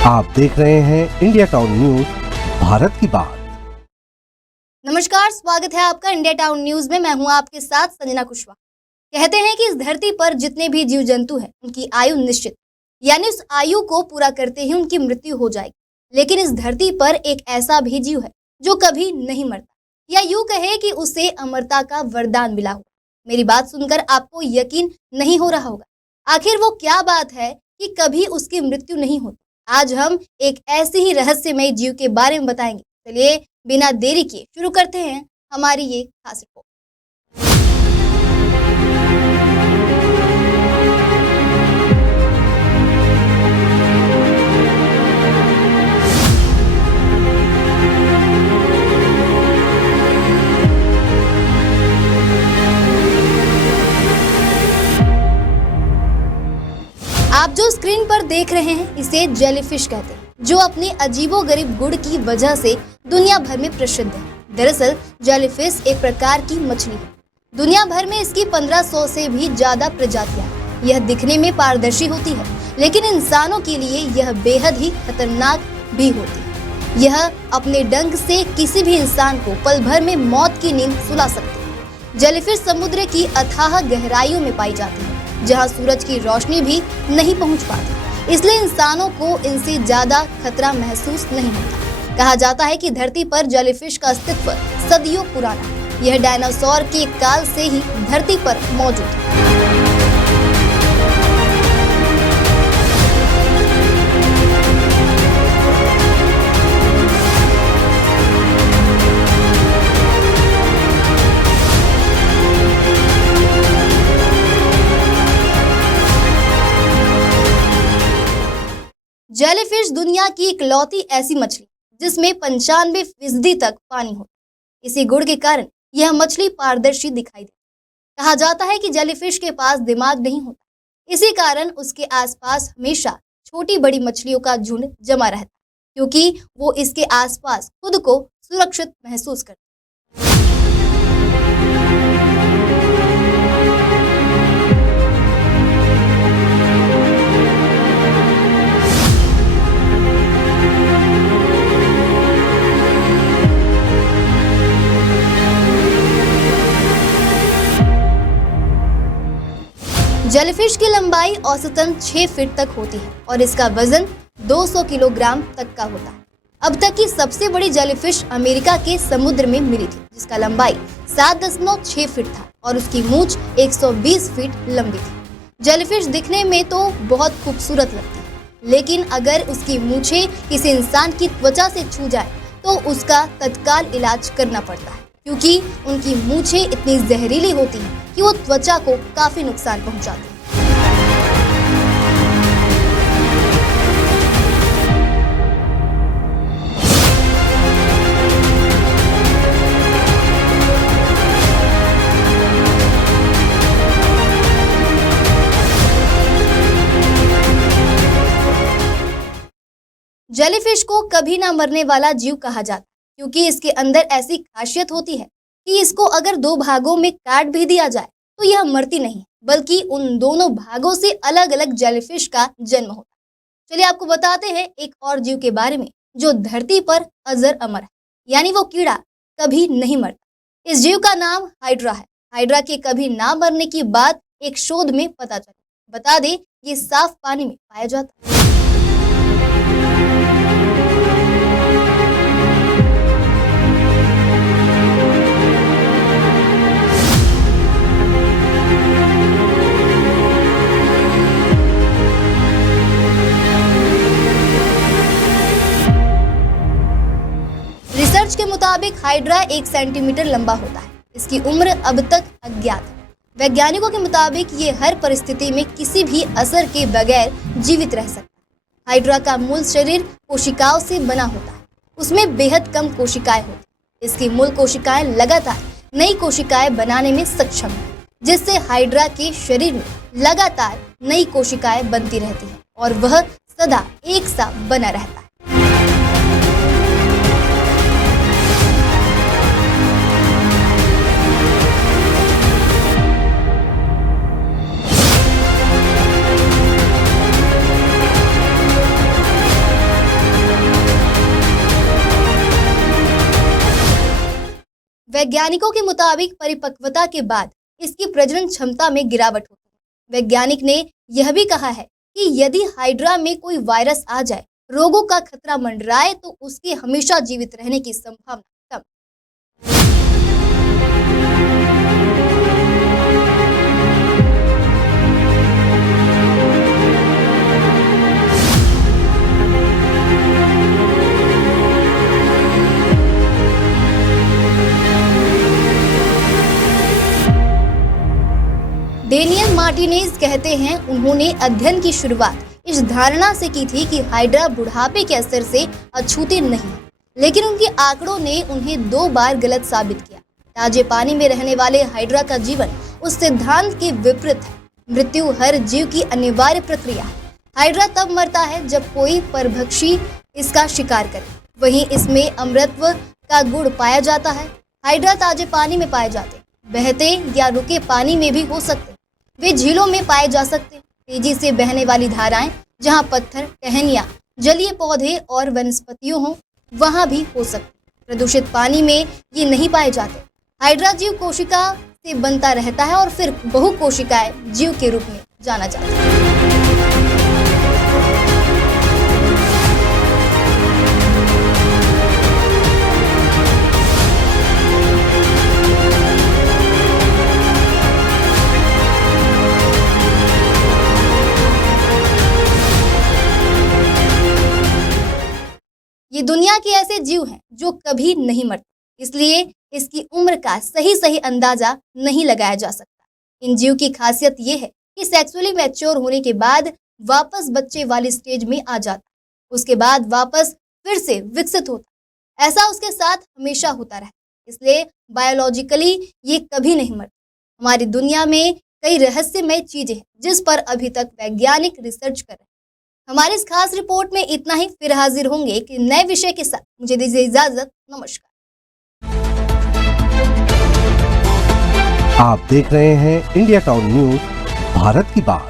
आप देख रहे हैं इंडिया टाउन न्यूज, भारत की बात। नमस्कार, स्वागत है आपका इंडिया टाउन न्यूज में। मैं हूं आपके साथ संजना कुशवाहा। कहते हैं कि इस धरती पर जितने भी जीव जंतु हैं उनकी आयु निश्चित, यानी उस आयु को पूरा करते ही उनकी मृत्यु हो जाएगी। लेकिन इस धरती पर एक ऐसा भी जीव है जो कभी नहीं मरता, या यूं कहे कि उसे अमरता का वरदान मिला हो। मेरी बात सुनकर आपको यकीन नहीं हो रहा होगा, आखिर वो क्या बात है कि कभी उसकी मृत्यु नहीं होती। आज हम एक ऐसे ही रहस्यमय जीव के बारे में बताएंगे। चलिए बिना देरी किए शुरू करते हैं हमारी ये खास रिपोर्ट। आप जो स्क्रीन पर देख रहे हैं इसे जेलीफिश कहते हैं, जो अपने अजीबोगरीब गुण की वजह से दुनिया भर में प्रसिद्ध है। दरअसल जेलीफिश एक प्रकार की मछली है। दुनिया भर में इसकी 1500 से भी ज्यादा प्रजातियां हैं। यह दिखने में पारदर्शी होती है, लेकिन इंसानों के लिए यह बेहद ही खतरनाक भी होती है। यह अपने डंक से किसी भी इंसान को पल भर में मौत की नींद सुला सकती है। जेलीफिश समुद्र की अथाह गहराइयों में पाई जाती है, जहां सूरज की रोशनी भी नहीं पहुंच पाती, इसलिए इंसानों को इनसे ज्यादा खतरा महसूस नहीं होता। कहा जाता है कि धरती पर जेलीफिश का अस्तित्व सदियों पुराना है। यह डायनासोर के काल से ही धरती पर मौजूद है। जेलीफिश दुनिया की इकलौती ऐसी मछली जिसमें 95% तक पानी होता है। इसी गुण के कारण यह मछली पारदर्शी दिखाई देती है। कहा जाता है कि जेलीफिश के पास दिमाग नहीं होता, इसी कारण उसके आसपास हमेशा छोटी बड़ी मछलियों का झुंड जमा रहता है, क्योंकि वो इसके आसपास खुद को सुरक्षित महसूस करता है। जेलीफिश की लंबाई औसतन 6 फीट तक होती है और इसका वजन 200 किलोग्राम तक का होता है। अब तक की सबसे बड़ी जेलीफिश अमेरिका के समुद्र में मिली थी, जिसका लंबाई 7.6 फीट था और उसकी मूंछ 120 फीट लंबी थी। जेलीफिश दिखने में तो बहुत खूबसूरत लगती है, लेकिन अगर उसकी मूंछें किसी इंसान की त्वचा से छू जाए तो उसका तत्काल इलाज करना पड़ता है, क्योंकि उनकी मूंछें इतनी जहरीली होती हैं कि वो त्वचा को काफी नुकसान पहुंचाती है। जेलीफिश को कभी ना मरने वाला जीव कहा जाता है, क्योंकि इसके अंदर ऐसी खासियत होती है कि इसको अगर 2 भागों में काट भी दिया जाए तो यह मरती नहीं, बल्कि उन दोनों भागों से अलग अलग जेलीफिश का जन्म होता है। चलिए आपको बताते हैं एक और जीव के बारे में जो धरती पर अजर अमर है, यानी वो कीड़ा कभी नहीं मरता। इस जीव का नाम हाइड्रा है। हाइड्रा के कभी ना मरने की बात एक शोध में पता चली। बता दें ये साफ पानी में पाया जाता है। रिसर्च के मुताबिक हाइड्रा 1 सेंटीमीटर लंबा होता है। इसकी उम्र अब तक अज्ञात है। वैज्ञानिकों के मुताबिक ये हर परिस्थिति में किसी भी असर के बगैर जीवित रह सकता है। हाइड्रा का मूल शरीर कोशिकाओं से बना होता है। उसमें बेहद कम कोशिकाएं होती हैं। इसकी मूल कोशिकाएं लगातार नई कोशिकाएं बनाने में सक्षम है, जिससे हाइड्रा के शरीर में लगातार नई कोशिकाएं बनती रहती हैं और वह सदा एक सा बना रहता है। वैज्ञानिकों के मुताबिक परिपक्वता के बाद इसकी प्रजनन क्षमता में गिरावट होती है। वैज्ञानिक ने यह भी कहा है कि यदि हाइड्रा में कोई वायरस आ जाए, रोगों का खतरा मंडराए, तो उसके हमेशा जीवित रहने की संभावना कम। डेनियल मार्टिनेज कहते हैं, उन्होंने अध्ययन की शुरुआत इस धारणा से की थी कि हाइड्रा बुढ़ापे के असर से अछूते नहीं है, लेकिन उनके आंकड़ों ने उन्हें 2 बार गलत साबित किया। ताजे पानी में रहने वाले हाइड्रा का जीवन उस सिद्धांत के विपरीत है। मृत्यु हर जीव की अनिवार्य प्रक्रिया है। हाइड्रा तब मरता है जब कोई परभक्षी इसका शिकार करे। वहीं इसमें अमृतत्व का गुण पाया जाता है। हाइड्रा ताजे पानी में पाए जाते हैं, बहते या रुके पानी में भी हो सकते हैं। वे झीलों में पाए जा सकते हैं। तेजी से बहने वाली धाराएं, जहां पत्थर, टहनियां, जलीय पौधे और वनस्पतियों हों, वहां भी हो सकते। प्रदूषित पानी में ये नहीं पाए जाते। हाइड्रा जीव कोशिका से बनता रहता है और फिर बहुकोशिकाएं जीव के रूप में जाना जाता है। ये दुनिया के ऐसे जीव हैं जो कभी नहीं मरते, इसलिए इसकी उम्र का सही अंदाजा नहीं लगाया जा सकता। इन जीव की खासियत ये है कि सेक्सुअली मैच्योर होने के बाद वापस बच्चे वाली स्टेज में आ जाता, उसके बाद वापस फिर से विकसित होता। ऐसा उसके साथ हमेशा होता रहता, इसलिए बायोलॉजिकली ये कभी नहीं मरता। हमारी दुनिया में कई रहस्यमय चीजें हैं जिस पर अभी तक वैज्ञानिक रिसर्च कर रहे हैं। हमारी इस खास रिपोर्ट में इतना ही। फिर हाजिर होंगे कि नए विषय के साथ। मुझे दीजिए इजाजत। नमस्कार। आप देख रहे हैं इंडिया टाउन न्यूज, भारत की बात।